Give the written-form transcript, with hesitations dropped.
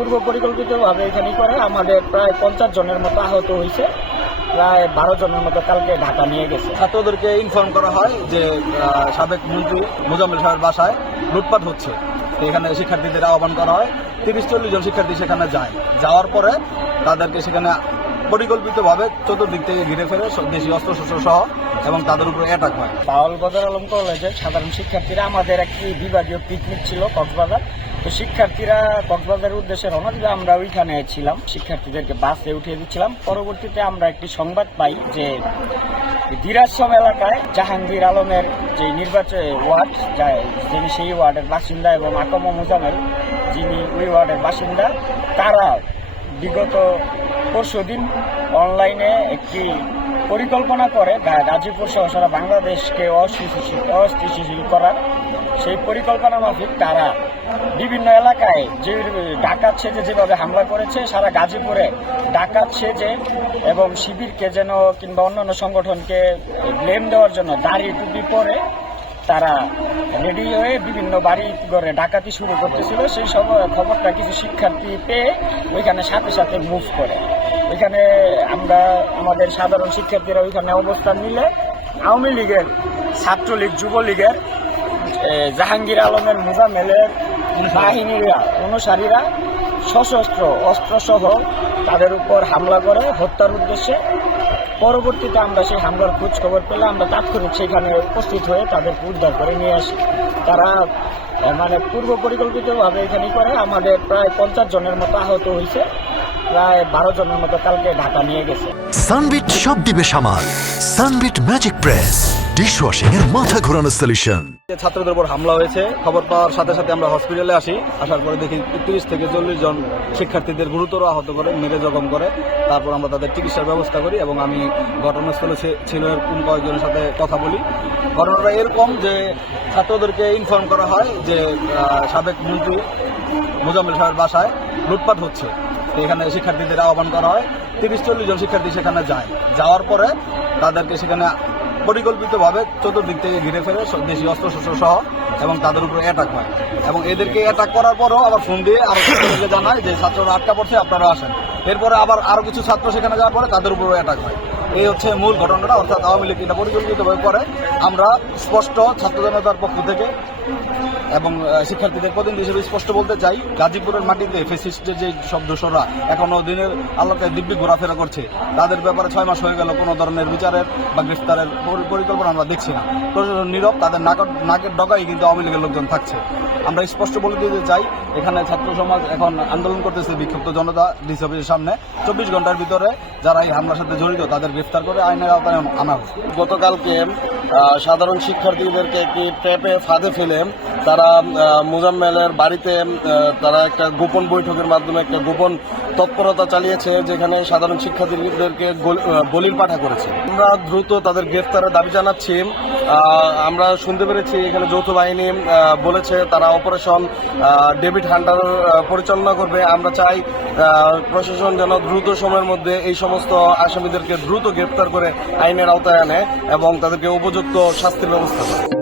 পূর্ব পরিকল্পিতভাবে এখানে করে আমাদের প্রায় 50 জনের মতো আহত হয়েছে, প্রায় 12 জনের মতো কালকে ঢাকা নিয়ে গেছে। ছাত্রদেরকে ইনফর্ম করা হয় যে সাবেক মন্ত্রী মোজাম্মেল সাহেবের বাসায় লুটপাট হচ্ছে। এখানে শিক্ষার্থীদের আহ্বান করা হয়, 30-40 জন শিক্ষার্থী সেখানে যায়। যাওয়ার পরে তাদেরকে সেখানে পরিকল্পিতভাবে চতুর্দিক থেকে ঘিরে ফেলে দেশীয় অস্ত্রশস্ত্র সহ এবং তাদের উপরে অ্যাটাক হয়। পাওয়াল বদর আলম কলেজের সাধারণ শিক্ষার্থীরা আমাদের একটি বিভাগীয় পিকনিক ছিল কক্সবাজার। তো শিক্ষার্থীরা কক্সবাজারের উদ্দেশ্যে রওনা দিলে আমরা ওইখানে ছিলাম, শিক্ষার্থীদেরকে বাসে উঠিয়ে দিচ্ছিলাম। পরবর্তীতে আমরা একটি সংবাদ পাই যে দিরাজসম এলাকায় জাহাঙ্গীর আলমের যে নির্বাচন ওয়ার্ড, যিনি সেই ওয়ার্ডের বাসিন্দা, এবং আকম মোজামেল যিনি ওই ওয়ার্ডের বাসিন্দা, তারা বিগত পরশুদিন অনলাইনে একটি পরিকল্পনা করে গাজীপুর সহ সারা বাংলাদেশকে অস্থিতিশীল করার। সেই পরিকল্পনা মাফিক তারা বিভিন্ন এলাকায় যে ডাকাত সেজে যেভাবে হামলা করেছে, সারা গাজীপুরে ডাকাত সেজে এবং শিবিরকে যেন কিংবা অন্যান্য সংগঠনকে ব্লেম দেওয়ার জন্য দাড়ি টুপি পরে তারা রেডি হয়ে বিভিন্ন বাড়ি ঘরে ডাকাতি শুরু করতেছিল। সেই সব খবরটা কিছু শিক্ষার্থী পেয়ে ওইখানে সাথে সাথে মুভ করে। ওইখানে আমরা আমাদের সাধারণ শিক্ষার্থীরা ওইখানে অবস্থান নিলে আওয়ামী লীগের, ছাত্রলীগ, যুবলীগের, জাহাঙ্গীর আলমের মোজামেলের বাহিনীরা অনুসারীরা সশস্ত্র অস্ত্রসহ তাদের উপর হামলা করে হত্যার উদ্দেশ্যে। পরবর্তীতে আমরা সেই হামলার খোঁজ খবর পেলে আমরা তাৎক্ষণিক সেখানে উপস্থিত হয়ে তাদেরকে উদ্ধার করে নিয়ে আসি। তারা পূর্ব পরিকল্পিতভাবে এখানে করে আমাদের প্রায় 50 জনের মতো আহত হয়েছে, প্রায় 12 জনের মতো কালকে ঢাকা নিয়ে গেছে। সানবিট সব দিবে সামাল। সানবিট ম্যাজিক প্রেস ডিশওয়াশিং এর মাথা ঘোরানো সলিউশন। ছাত্রদের উপর হামলা হয়েছে, খবর পাওয়ার সাথে সাথে আমরা হসপিটালে আসি। আসার পরে দেখি 30-40 জন শিক্ষার্থীদের গুরুতর আহত করে, মেরে জখম করে। তারপর আমরা তাদের চিকিৎসার ব্যবস্থা করি এবং আমি ঘটনাস্থলে ছিল কোন কয়েকজনের সাথে কথা বলি। ঘটনাটা এরকম যে ছাত্রদেরকে ইনফর্ম করা হয় যে সাবেক মন্ত্রী মোজাম্মেল সাহেবের বাসায় লুটপাট হচ্ছে। এখানে শিক্ষার্থীদের আহ্বান করা হয়, 30-40 জন শিক্ষার্থী সেখানে যায়। যাওয়ার পরে তাদেরকে সেখানে পরিকল্পিতভাবে চতুর্দিক থেকে ঘিরে ফেলে দেশীয় অস্ত্রশস্ত্র সহ এবং তাদের উপরে অ্যাটাক হয়। এবং এদেরকে অ্যাটাক করার পরও আবার ফোন দিয়ে আরো ছাত্রদেরকে জানায় যে ছাত্ররা আটকা পড়ছে, আপনারা আসেন। এরপরে আবার আরো কিছু ছাত্র সেখানে যাওয়ার পরে তাদের উপরেও অ্যাটাক হয়। এই হচ্ছে মূল ঘটনাটা, অর্থাৎ আওয়ামী লীগ এটা পরিকল্পিতভাবে করে। আমরা স্পষ্ট ছাত্র জনতার পক্ষ থেকে এবং শিক্ষার্থীদের প্রতিনিধি হিসেবে স্পষ্ট বলতে চাই, গাজীপুরের মাটিতে ফ্যাসিস্টের যে সব দোষরা এখনো দিনের আলোকে দিব্যি ঘোরাফেরা করছে, তাদের ব্যাপারে 6 মাস হয়ে গেল কোনো ধরনের বিচারের বা গ্রেফতারের পরিকল্পনা আমরা দেখছি না। প্রশাসন নীরব, তাদের নাকের ডগায় কিন্তু আওয়ামী লীগের লোকজন থাকছে। আমরা স্পষ্ট বলে দিতে চাই, এখানে ছাত্র সমাজ এখন আন্দোলন করতেছে, বিক্ষুব্ধ জনতা ডিসি অফিসের সামনে। 24 ঘন্টার ভিতরে যারা এই হামলার সাথে জড়িত তাদের গ্রেফতার করে আইনের আওতায় আনা হবে। গতকালকে সাধারণ শিক্ষার্থীদেরকে একটি ট্র্যাপে ফাঁদে ফেলে তারা মোজাম্মেলের বাড়িতে তারা একটা গোপন বৈঠকের মাধ্যমে একটা গোপন তৎপরতা চালিয়েছে, যেখানে সাধারণ শিক্ষার্থীদেরকে বলির পাঠা করেছে। আমরা দ্রুত তাদের গ্রেফতারের দাবি জানাচ্ছি। আমরা শুনতে পেরেছি এখানে যৌথ বাহিনী বলেছে তারা অপারেশন ডেভিড হান্টার পরিচালনা করবে। আমরা চাই প্রশাসন যেন দ্রুত সময়ের মধ্যে এই সমস্ত আসামিদেরকে দ্রুত গ্রেফতার করে আইনের আওতায় আনে এবং তাদেরকে উপযুক্ত শাস্তির ব্যবস্থা করে।